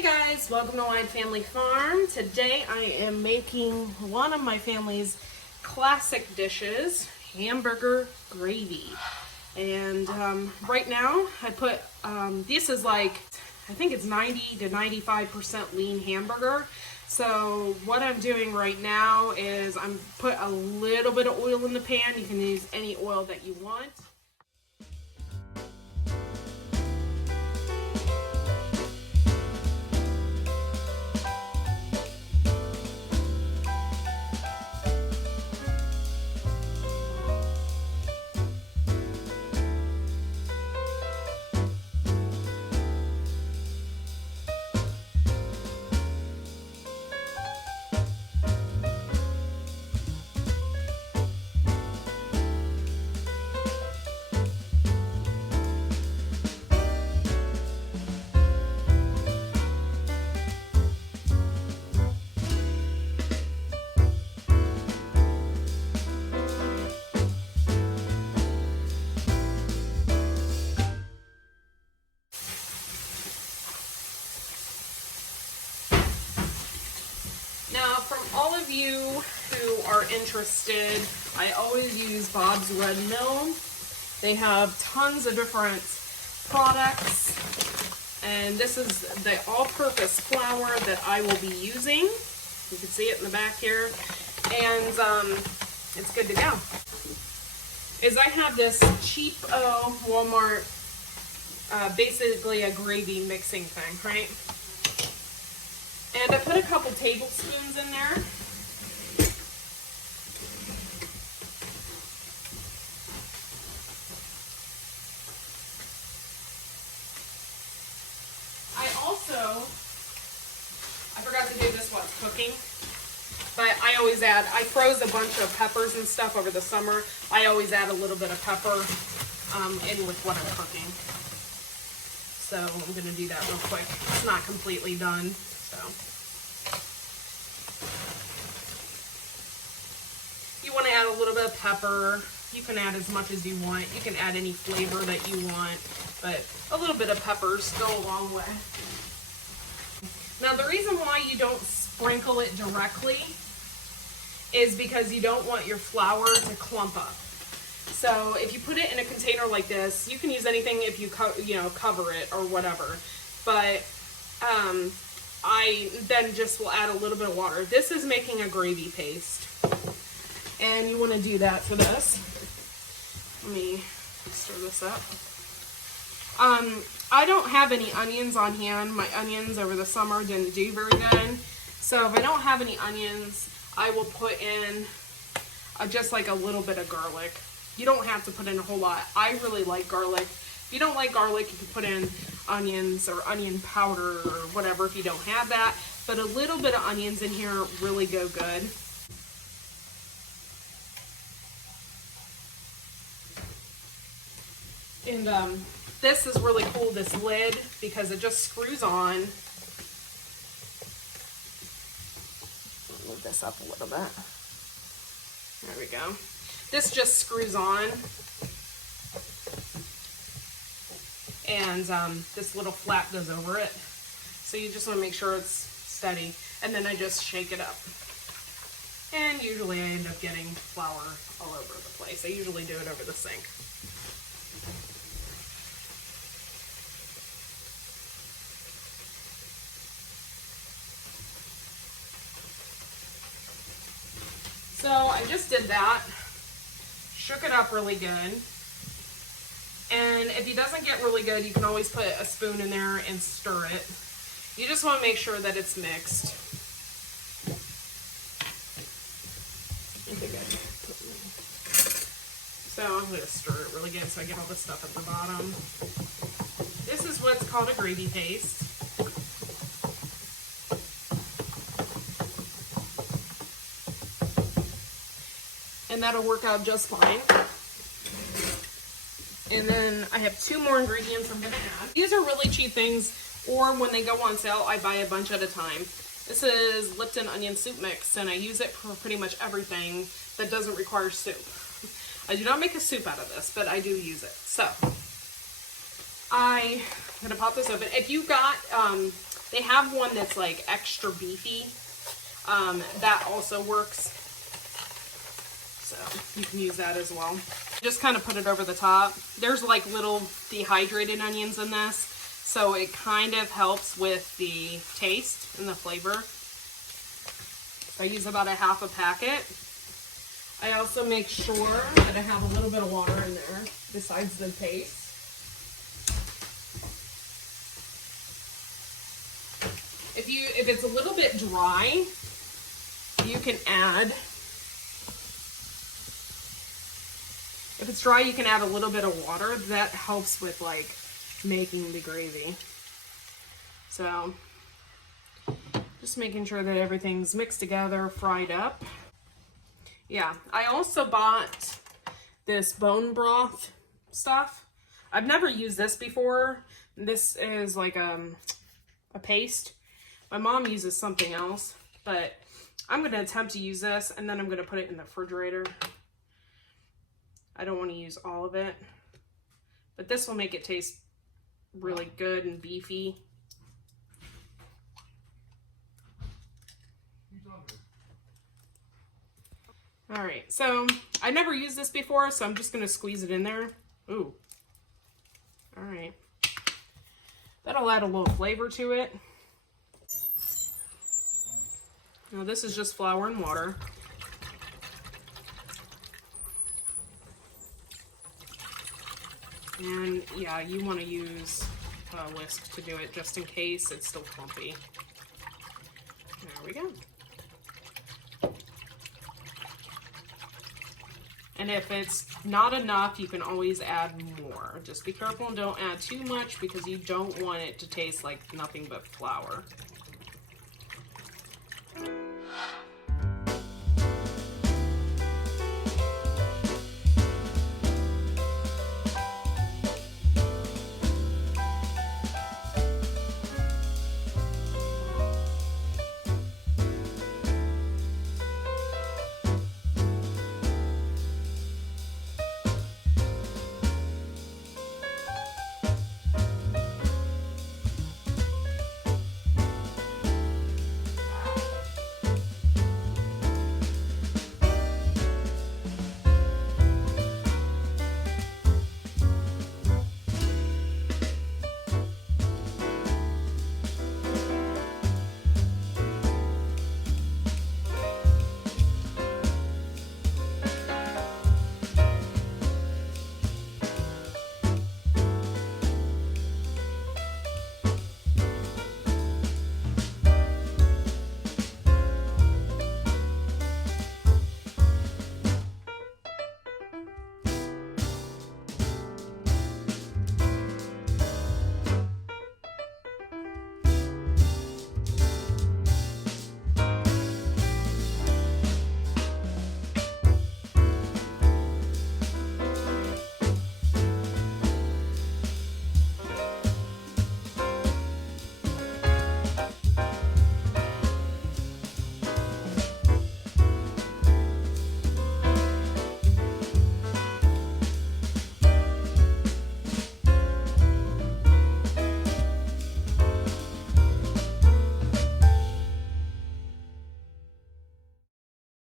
Hey guys, welcome to Wide Family Farm. Today I am making one of my family's classic dishes, hamburger gravy. And right now I put, this is like, I think it's 90 to 95% lean hamburger. So what I'm doing right now is I'm put a little bit of oil in the pan. You can use any oil that you want. Now, from all of you who are interested, I always use Bob's Red Mill. They have tons of different products, and this is the all-purpose flour that I will be using. You can see it in the back here, and it's good to go. I have this cheap Walmart, basically a gravy mixing thing, right? And I put a couple tablespoons in there. I forgot to do this while it's cooking, but I froze a bunch of peppers and stuff over the summer. I always add a little bit of pepper in with what I'm cooking. So I'm going to do that real quick. It's not completely done. So you want to add a little bit of pepper. You can add as much as you want. You can add any flavor that you want, but a little bit of peppers go a long way. Now the reason why you don't sprinkle it directly is because you don't want your flour to clump up. So if you put it in a container like this, you can use anything if you cover it or whatever. But I then just will add a little bit of water. This is making a gravy paste, and you want to do that for this. Let me stir this up. I don't have any onions on hand. My onions over the summer didn't do very good. So if I don't have any onions, I will put in just like a little bit of garlic. You don't have to put in a whole lot. I really like garlic. If you don't like garlic, you can put in onions or onion powder or whatever if you don't have that. But a little bit of onions in here really go good. And this is really cool, this lid, because it just screws on. Move this up a little bit. There we go. This just screws on. And this little flap goes over it. So you just want to make sure it's steady. And then I just shake it up. And usually I end up getting flour all over the place. I usually do it over the sink. So I just did that, shook it up really good, and if it doesn't get really good, you can always put a spoon in there and stir it. You just want to make sure that it's mixed. So I'm going to stir it really good so I get all the stuff at the bottom. This is what's called a gravy paste. And that'll work out just fine. And then I have two more ingredients I'm gonna add. These are really cheap things, or when they go on sale, I buy a bunch at a time. This is Lipton onion soup mix, and I use it for pretty much everything that doesn't require soup. I do not make a soup out of this, but I do use it. So I'm gonna pop this open. If you got They have one that's like extra beefy. That also works. So you can use that as well. Just kind of put it over the top. There's like little dehydrated onions in this, so it kind of helps with the taste and the flavor. I use about a half a packet. I also make sure that I have a little bit of water in there besides the paste. If it's a little bit dry, you can add, if it's dry, you can add a little bit of water. That helps with like making the gravy. So just making sure that everything's mixed together, fried up. Yeah, I also bought this bone broth stuff. I've never used this before. This is like a paste. My mom uses something else, but I'm going to attempt to use this, and then I'm going to put it in the refrigerator. I don't want to use all of it, but this will make it taste really good and beefy. All right, so I never used this before, so I'm just going to squeeze it in there. Ooh. All right. That'll add a little flavor to it. Now this is just flour and water. And yeah, you want to use a whisk to do it just in case it's still clumpy. There we go. And if it's not enough, you can always add more. Just be careful and don't add too much because you don't want it to taste like nothing but flour.